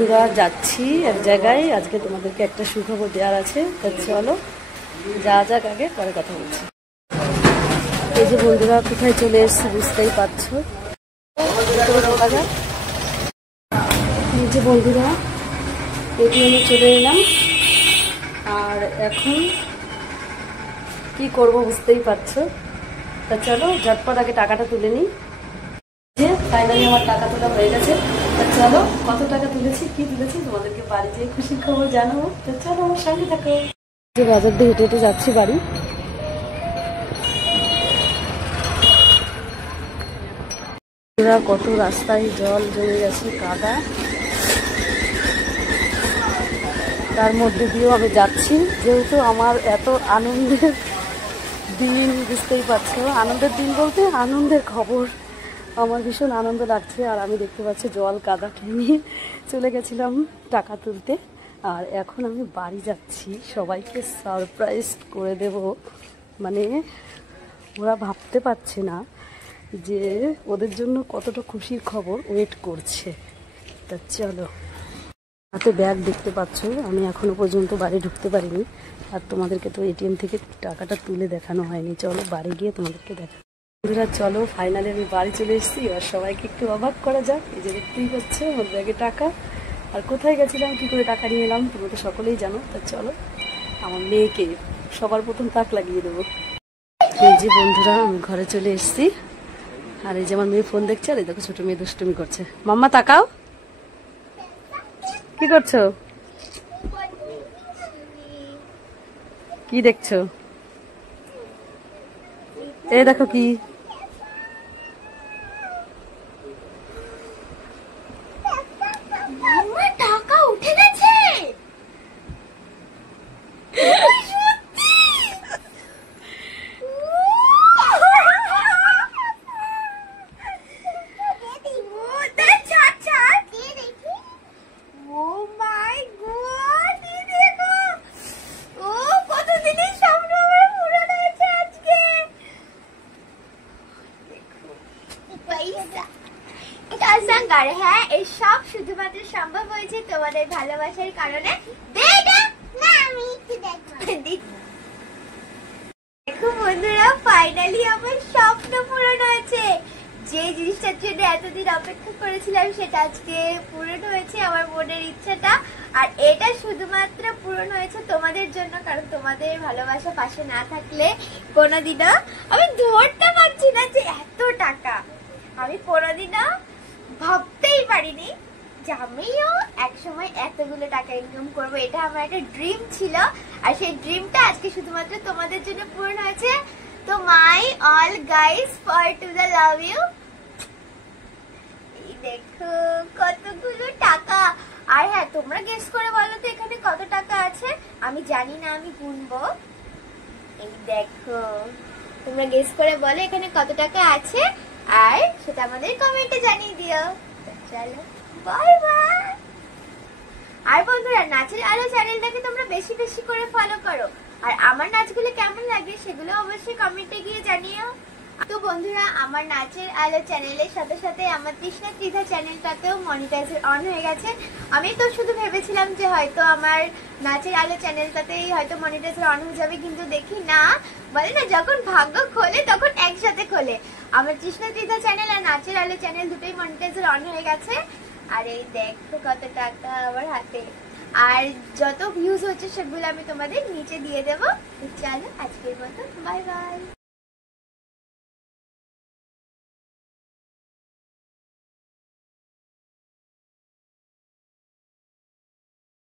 বন্ধুরা যাচ্ছি এক জায়গায়, আজকে তোমাদেরকে একটা সুখবর দেওয়ার আছে। চলো যা যাক, আগে পরে কথা বলছি। এই যে বন্ধুরা কোথায় চলে এসেছি বুঝতেই পারছো। এই যে বন্ধুরা এটিএমে চলে এলাম, আর এখন কি করব বুঝতেই পারছো। তা চলো ঝটপট আগে টাকাটা তুলে নিই। যে ফাইনালি আমার টাকা তোলা হয়ে গেছে। তা চলো কত টাকা তুলেছি, কি তুলেছি তোমাদেরকে বাড়ি যেয়ে খুশির খবর জানাবো। তো চলো আমার সঙ্গে থাকো। যে বাজার দিয়ে হেঁটে হেঁটে যাচ্ছি বাড়ি। কত রাস্তায় জল জমে গেছে, কাদা, তার মধ্যে দিয়েও আমি যাচ্ছি। যেহেতু আমার এত আনন্দের দিন, বুঝতেই পারছো, আনন্দের দিন বলতে আনন্দের খবর, আমার ভীষণ আনন্দ লাগছে। আর আমি দেখতে পাচ্ছি জল কাদা নিয়ে চলে গেছিলাম টাকা তুলতে, আর এখন আমি বাড়ি যাচ্ছি সবাইকে সারপ্রাইজ করে দেব। মানে ওরা ভাবতে পারছে না যে ওদের জন্য কতটা খুশির খবর ওয়েট করছে। তা চলো, হাতে ব্যাগ দেখতে পাচ্ছ, আমি এখনো পর্যন্ত বাড়ি ঢুকতে পারিনি, আর তোমাদেরকে তো এটিএম থেকে টাকাটা তুলে দেখানো হয়নি। চলো বাড়ি গিয়ে তোমাদেরকে দেখা। বন্ধুরা চলো ফাইনালি আমি বাড়ি চলে এসেছি, আর সবাইকে একটু অবাক করা যাক। এই যে দেখতেই পাচ্ছে আমার ব্যাগে টাকা, আর কোথায় গেছিলাম, কি করে টাকা নিয়ে এলাম তোমরা তো সকলেই জানো। তা চলো আমার মেয়েকে সবার প্রথম তাক লাগিয়ে দেবো। এই যে বন্ধুরা আমি ঘরে চলে এসেছি, আর এই যে আমার মেয়ে ফোন দেখছে, আর এই দেখো ছোট মেয়ে দুষ্টুমি করছে। মাম্মা তাকাও, কি করছো, কি দেখছো? এই দেখো কি, টাকা উঠে গেছে। হ্যাঁ, এই সব শুধুমাত্র সম্ভব হয়েছে তোমাদের ভালোবাসার কারণে। দেখো বন্ধুরা, ফাইনালি আমার স্বপ্ন পূরণ হয়েছে। যে জিনিসটার জন্য এতদিন অপেক্ষা করেছিলাম সেটা আজকে পূরণ হয়েছে, আমার মনের ইচ্ছাটা। আর এটা শুধুমাত্র পূরণ হয়েছে তোমাদের জন্য, কারণ তোমাদের ভালোবাসা পাশে না থাকলে কোনোদিনও আমি ধরতে পারছি না যে এত টাকা আমি কোনোদিনও ভাবতেই পারিনি যে আমিও একসময় এতগুলো টাকা ইনকাম করবো। এটা আমার একটা ড্রিম ছিল, আর সেই ড্রিমটা আজকে শুধুমাত্র তোমাদের জন্য পূরণ হয়েছে। তো my all guys, for to the love you. এই দেখো কতগুলো টাকা। আর হ্যাঁ, তোমরা গেস করে বলো তো এখানে কত টাকা আছে। আমি জানি না, আমি গুনবো। এই দেখো, তোমরা গেস করে বলো এখানে কত টাকা আছে, আর সেটা আমাদের কমেন্টে জানিয়ে দিও। চলো বাই বাই। আর বন্ধুরা, নাচের আলো চ্যানেলটাকে তোমরা বেশি বেশি করে ফলো করো, আর আমার নাচগুলো কেমন লাগে সেগুলো অবশ্যই কমেন্টে গিয়ে জানিও। তো বন্ধুরা, আমার নাচের আলো চ্যানেলের সাথে সাথে আমার তৃষ্ণা ত্রিধা চ্যানেলটাতেও মনিটাইজার অন হয়ে গেছে। আমি তো শুধু ভেবেছিলাম যে হয়তো আমার নাচের আলো চ্যানেলটাতেই হয়তো মনিটাইজার অন হয়ে যাবে, কিন্তু দেখি না, বলে না যখন ভাগ্য খোলে তখন একসাথে খোলে। আমার তৃষ্ণা ত্রিধা চ্যানেল আর নাচের আলো চ্যানেল দুটোই মনিটাইজার অন হয়ে গেছে। আর এই দেখো কত টাকা আমার হাতে, আর যত ভিউজ হচ্ছে সেগুলো আমি তোমাদের নিচে দিয়ে দেবো। চলো আজকের মতো বাই বাই।